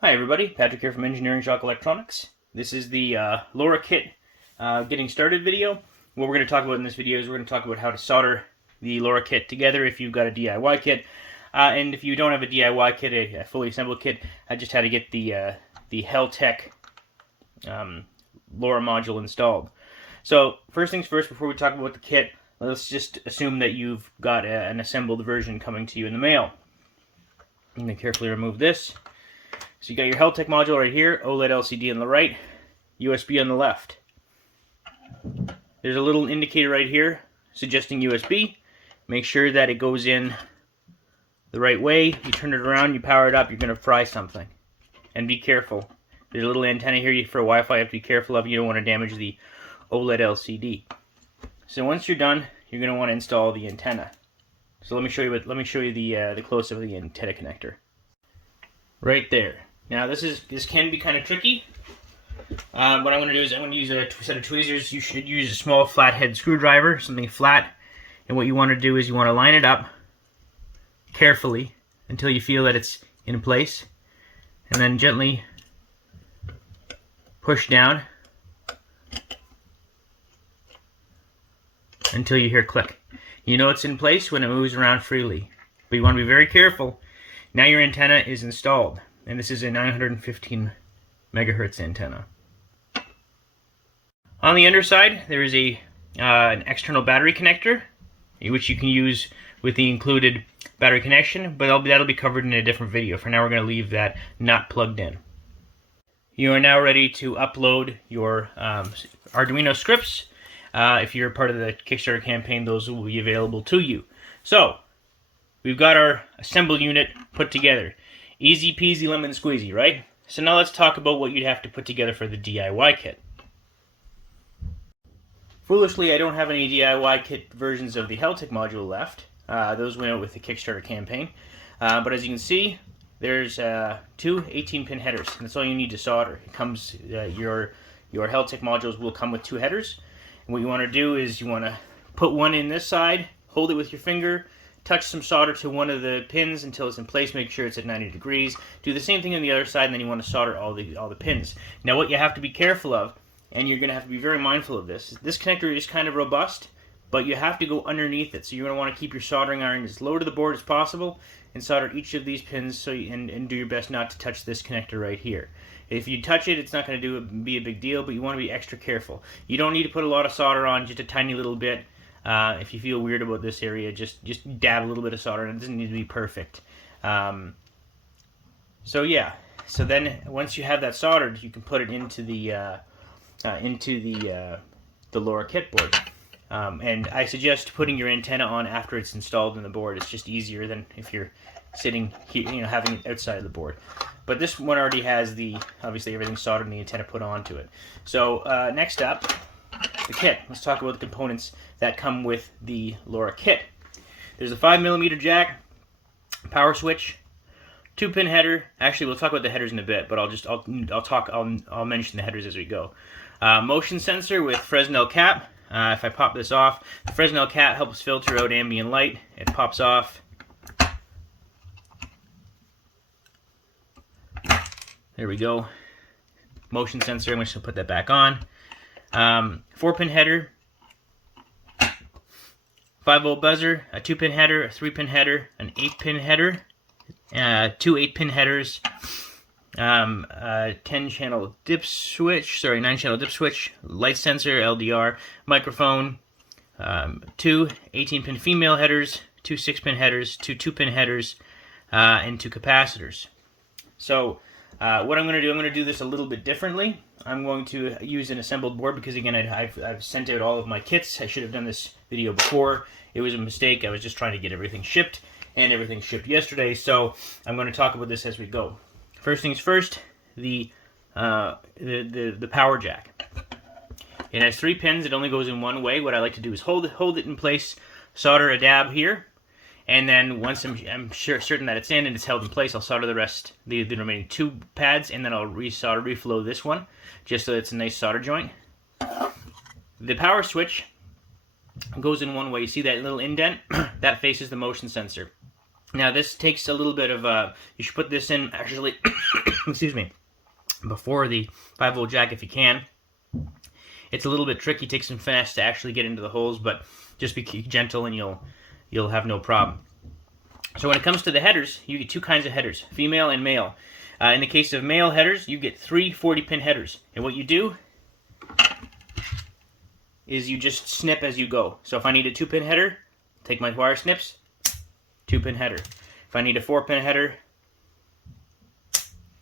Hi everybody, Patrick here from Engineering Shock Electronics. This is the LoRa kit getting started video. What we're going to talk about in this video is we're going to talk about how to solder the LoRa kit together if you've got a DIY kit. And if you don't have a DIY kit, a fully assembled kit, I just had to get the Heltec LoRa module installed. So first things first, before we talk about the kit, let's just assume that you've got an assembled version coming to you in the mail. I'm going to carefully remove this. So you got your Heltec module right here, OLED LCD on the right, USB on the left. There's a little indicator right here suggesting USB. Make sure that it goes in the right way. You turn it around, you power it up, you're going to fry something. And be careful. There's a little antenna here for Wi-Fi you have to be careful of. You don't want to damage the OLED LCD. So once you're done, you're going to want to install the antenna. So let me show you the close-up of the antenna connector. Right there. Now this can be kind of tricky. What I'm going to do is I'm going to use a set of tweezers. You should use a small flathead screwdriver, something flat. And what you want to do is you want to line it up carefully until you feel that it's in place, and then gently push down until you hear click. You know it's in place when it moves around freely, but you want to be very careful. Now your antenna is installed, and this is a 915 megahertz antenna. On the underside, there is an external battery connector, which you can use with the included battery connection, but that'll be covered in a different video. For now, we're going to leave that not plugged in. You are now ready to upload your Arduino scripts. If you're part of the Kickstarter campaign, those will be available to you. So, we've got our assembled unit put together. Easy peasy lemon squeezy, right? So now let's talk about what you'd have to put together for the DIY kit. Foolishly, I don't have any DIY kit versions of the Heltec module left. Those went out with the Kickstarter campaign. But as you can see, there's two 18-pin headers, and that's all you need to solder. It comes, your Heltec modules will come with two headers. And what you want to do is you want to put one in this side, hold it with your finger, touch some solder to one of the pins until it's in place, make sure it's at 90 degrees. Do the same thing on the other side, and then you want to solder all the pins. Now what you have to be careful of, and you're going to have to be very mindful of this connector is kind of robust, but you have to go underneath it. So you're going to want to keep your soldering iron as low to the board as possible and solder each of these pins and do your best not to touch this connector right here. If you touch it, it's not going to be a big deal, but you want to be extra careful. You don't need to put a lot of solder on, just a tiny little bit. If you feel weird about this area, just dab a little bit of solder, and it doesn't need to be perfect. So yeah, so then once you have that soldered, you can put it into the LoRa kit board. And I suggest putting your antenna on after it's installed in the board. It's just easier than if you're sitting here, having it outside of the board. But this one already has obviously everything soldered and the antenna put onto it. So next up, the kit. Let's talk about the components that come with the LoRa kit. There's a 5mm jack, power switch, 2-pin header. Actually, we'll talk about the headers in a bit, but I'll mention the headers as we go. Motion sensor with Fresnel cap. If I pop this off, the Fresnel cap helps filter out ambient light. It pops off. There we go. Motion sensor. I'm just going to put that back on. 4-pin header, 5-volt buzzer, a 2-pin header, a 3-pin header, an 8-pin header, 2 8-pin headers, 10-channel dip switch, 9-channel dip switch, light sensor, LDR, microphone, 2 18-pin female headers, 2 6-pin headers, 2 2-pin headers, and 2 capacitors. So what I'm going to do this a little bit differently. I'm going to use an assembled board because, again, I've sent out all of my kits. I should have done this video before. It was a mistake. I was just trying to get everything shipped, and everything shipped yesterday. So I'm going to talk about this as we go. First things first, the power jack. It has 3 pins. It only goes in one way. What I like to do is hold it in place, solder a dab here, and then once I'm certain that it's in and it's held in place, I'll solder the remaining 2 pads, and then I'll reflow this one, just so it's a nice solder joint. The power switch goes in one way. You see that little indent? That faces the motion sensor. Now this takes a little bit of, you should put this in actually excuse me, before the 5-volt jack if you can. It's a little bit tricky, takes some finesse to actually get into the holes, but just be gentle and you'll have no problem. So when it comes to the headers, you get two kinds of headers, female and male. In the case of male headers, you get 3 40-pin headers. And what you do is you just snip as you go. So if I need a 2-pin header, take my wire snips, 2-pin header. If I need a 4-pin header,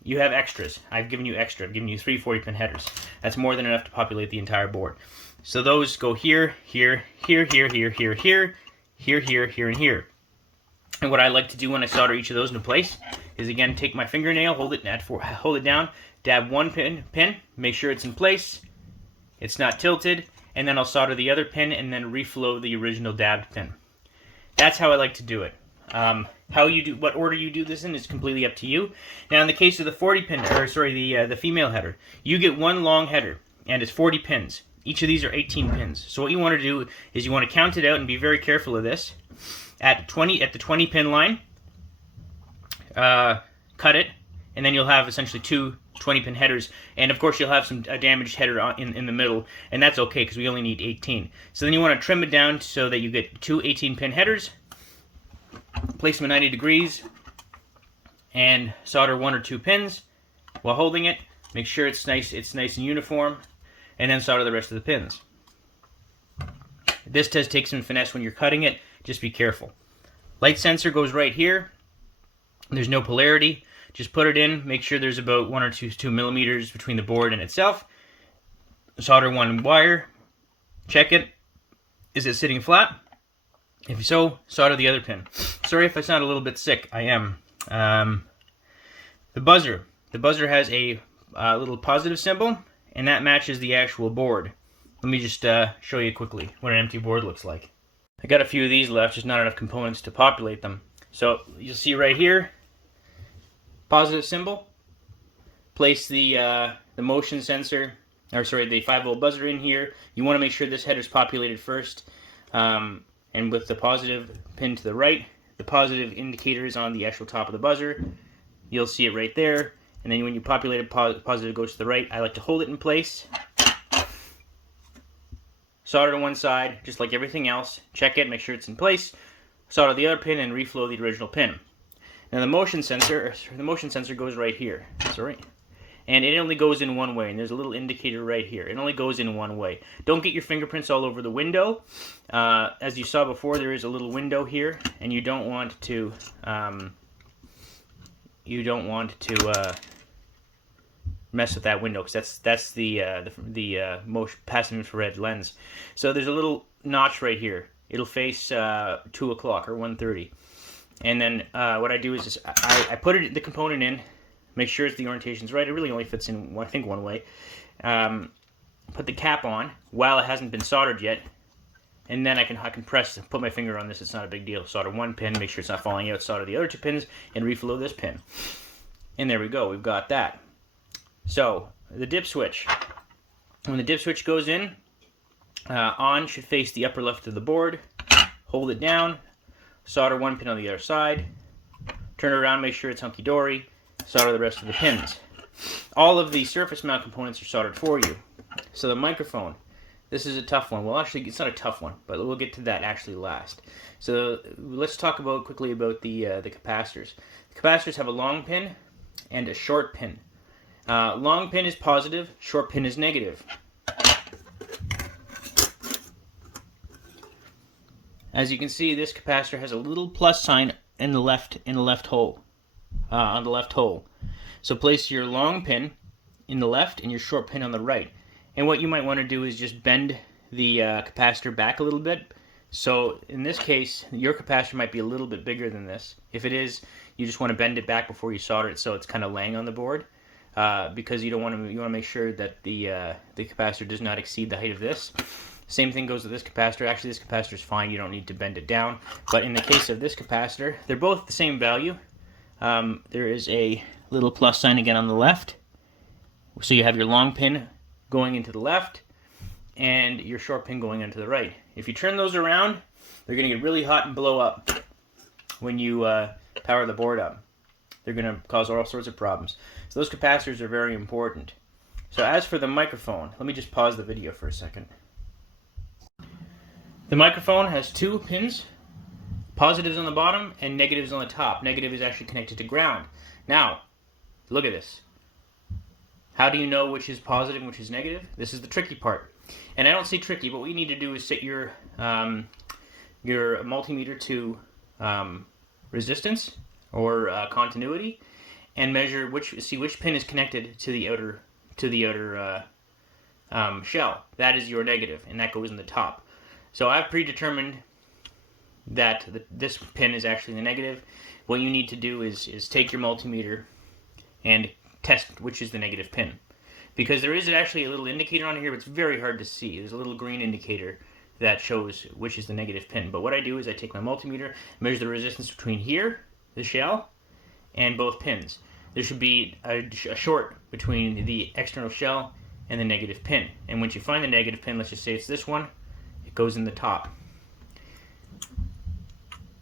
you have extras. I've given you extra. I've given you 3 40-pin headers. That's more than enough to populate the entire board. So those go here, here, here, here, here, here, here, here, here, here, and here. And what I like to do when I solder each of those into place is, again, take my fingernail, hold it down, dab one pin, make sure it's in place, it's not tilted, and then I'll solder the other pin and then reflow the original dabbed pin. That's how I like to do it. What order you do this in is completely up to you. Now, in the case of the 40-pin, the female header, you get one long header, and it's 40 pins. Each of these are 18 pins. So what you want to do is you want to count it out and be very careful of this. At the 20-pin line, cut it, and then you'll have essentially 2 20-pin headers, and of course you'll have some damaged header in the middle, and that's okay because we only need 18. So then you want to trim it down so that you get 2 18-pin headers. Place them at 90 degrees and solder 1 or 2 pins while holding it. Make sure it's nice and uniform, and then solder the rest of the pins. This does take some finesse when you're cutting it. Just be careful. Light sensor goes right here. There's no polarity. Just put it in. Make sure there's about 1 or 2 millimeters between the board and itself. Solder one wire. Check it. Is it sitting flat? If so, solder the other pin. Sorry if I sound a little bit sick. I am. The buzzer. The buzzer has a little positive symbol, and that matches the actual board. Let me just show you quickly what an empty board looks like. I got a few of these left, just not enough components to populate them. So you'll see right here, positive symbol. Place the motion sensor, the 5-volt buzzer in here. You want to make sure this header is populated first. And with the positive pin to the right, the positive indicator is on the actual top of the buzzer. You'll see it right there. And then when you populate it, positive goes to the right. I like to hold it in place. Solder to one side, just like everything else. Check it, make sure it's in place. Solder the other pin and reflow the original pin. Now the motion sensor goes right here. Sorry. And it only goes in one way, and there's a little indicator right here. It only goes in one way. Don't get your fingerprints all over the window. As you saw before, there is a little window here, and you don't want to mess with that window, because that's the motion passive infrared lens. So there's a little notch right here. It'll face 2 o'clock or 1:30, and then what I do is just, I put the component in. Make sure the orientation's right. It really only fits in, I think, one way. Put the cap on while it hasn't been soldered yet, and then I can press and put my finger on this. It's not a big deal. Solder one pin, make sure it's not falling out. Solder the other 2 pins, and reflow this pin. And there we go. We've got that. So the dip switch. When the dip switch goes in, on should face the upper left of the board. Hold it down. Solder 1 pin on the other side. Turn it around. Make sure it's hunky dory. Solder the rest of the pins. All of the surface mount components are soldered for you. So the microphone, this is a tough one. Well, actually, it's not a tough one, but we'll get to that actually last. So let's talk quickly about the capacitors. The capacitors have a long pin and a short pin. Long pin is positive, short pin is negative. As you can see, this capacitor has a little plus sign in the left hole. On the left hole. So place your long pin in the left and your short pin on the right. And what you might want to do is just bend the capacitor back a little bit. So in this case, your capacitor might be a little bit bigger than this. If it is, you just want to bend it back before you solder it so it's kind of laying on the board, because you want to make sure that the capacitor does not exceed the height of this. Same thing goes with this capacitor. Actually, this capacitor is fine. You don't need to bend it down. But in the case of this capacitor, they're both the same value. There is a little plus sign again on the left. So you have your long pin going into the left and your short pin going into the right. If you turn those around, they're going to get really hot and blow up when you power the board up. they're going to cause all sorts of problems. So those capacitors are very important. So as for the microphone, let me just pause the video for a second. The microphone has 2 pins, positives on the bottom and negatives on the top. Negative is actually connected to ground. Now, look at this. How do you know which is positive and which is negative? This is the tricky part. And I don't say tricky, but what you need to do is set your multimeter to resistance or continuity, and measure see which pin is connected to the outer shell. That is your negative, and that goes in the top. So I've predetermined that this pin is actually the negative. What you need to do is take your multimeter and test which is the negative pin. Because there is actually a little indicator on here, but it's very hard to see. There's a little green indicator that shows which is the negative pin. But what I do is I take my multimeter, measure the resistance between here, the shell, and both pins. There should be a short between the external shell and the negative pin. And once you find the negative pin, let's just say it's this one, it goes in the top.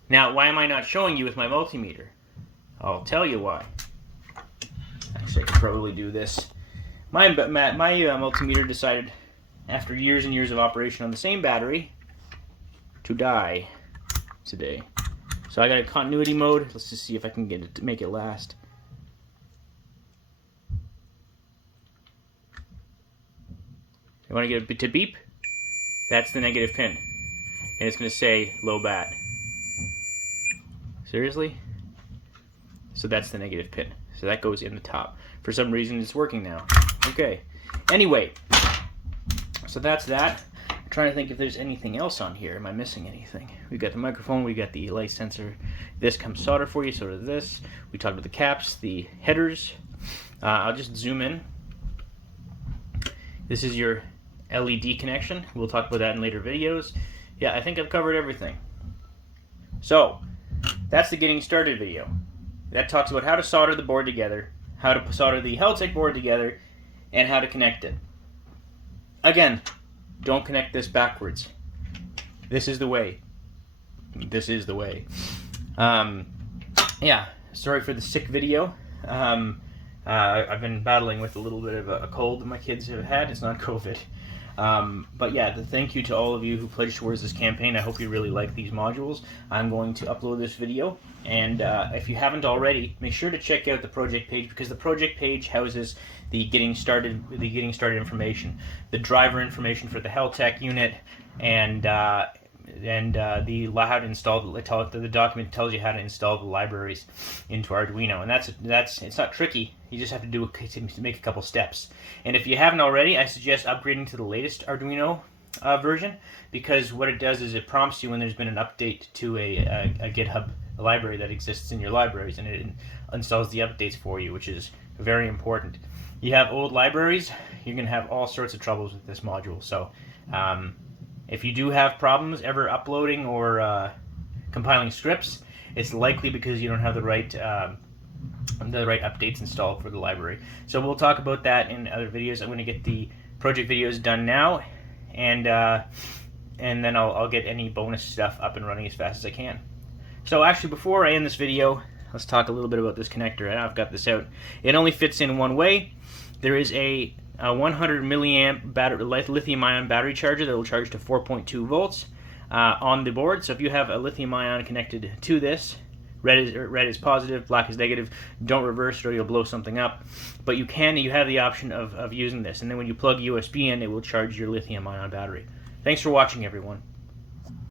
Now, why am I not showing you with my multimeter? I'll tell you why. Actually, I could probably do this. My multimeter decided, after years and years of operation on the same battery, to die today. So I got a continuity mode. Let's just see if I can get it to make it last. You want to get it to beep? That's the negative pin. And it's going to say low bat. Seriously? So that's the negative pin. So that goes in the top. For some reason it's working now. Okay. Anyway, so that's that. I'm trying to think if there's anything else on here. Am I missing anything? We got the microphone, we got the light sensor. This comes solder for you, so does this. We talked about the caps, the headers. I'll just zoom in. This is your LED connection. We'll talk about that in later videos. Yeah, I think I've covered everything. So, that's the getting started video. That talks about how to solder the board together, how to solder the Heltec board together, and how to connect it. Again, don't connect this backwards. This is the way. This is the way. Yeah, sorry for the sick video. I've been battling with a little bit of a cold that my kids have had. It's not COVID. But yeah, thank you to all of you who pledged towards this campaign. I hope you really like these modules. I'm going to upload this video, and if you haven't already, make sure to check out the project page, because the project page houses the getting started information, the driver information for the Heltec unit, and the how to install the document tells you how to install the libraries into Arduino, and that's it's not tricky. You just have to make a couple steps. And if you haven't already, I suggest upgrading to the latest Arduino version, because what it does is it prompts you when there's been an update to a GitHub library that exists in your libraries, and it installs the updates for you, which is very important. You have old libraries, you're going to have all sorts of troubles with this module. So if you do have problems ever uploading or compiling scripts, it's likely because you don't have the right updates installed for the library. So we'll talk about that in other videos. I'm going to get the project videos done now, and then I'll get any bonus stuff up and running as fast as I can. So actually, before I end this video, let's talk a little bit about this connector. I've got this out. It only fits in one way. There is a 100 milliamp lithium-ion battery charger that will charge to 4.2 volts on the board. So if you have a lithium-ion connected to this, red is positive, black is negative. Don't reverse it or you'll blow something up. But you have the option of using this. And then when you plug USB in, it will charge your lithium-ion battery. Thanks for watching, everyone.